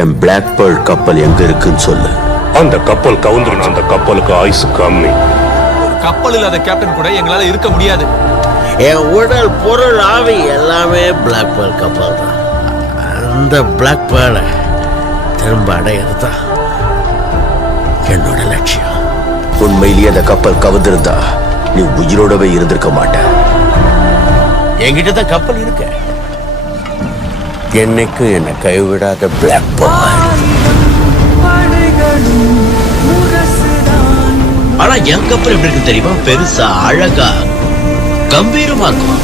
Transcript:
என் black pearl கப்பல் எங்க இருக்குன்னு சொல்லு. அந்த கப்பல் கவுந்துருச்சு. அந்த கப்பலுக்கு ஆயுசு கம்மி. ஒரு கப்பல் இல்லாத கேப்டன் கூட எங்களால இருக்க முடியாது. என் உடல் பொருள் ஆவி எல்லாமே பிளாக் பேர்ல் கப்பல் தான். அந்த பிளாக் பேர்லை திரும்ப அடையிறது தான் என்னோட லட்சியம். உண்மையிலேயே அந்த கப்பல் கவுந்திருந்தா நீ உயிரோடவே இருந்திருக்க மாட்ட. என்கிட்ட தான் கப்பல் இருக்க. என்னைக்கும் என்னை கைவிடாத பிளாக் பேர்ல். ஆனா என் கப்பல் எப்படி இருக்கு தெரியுமா? பெருசா, அழகா, கம்பீரமா இருக்கும்.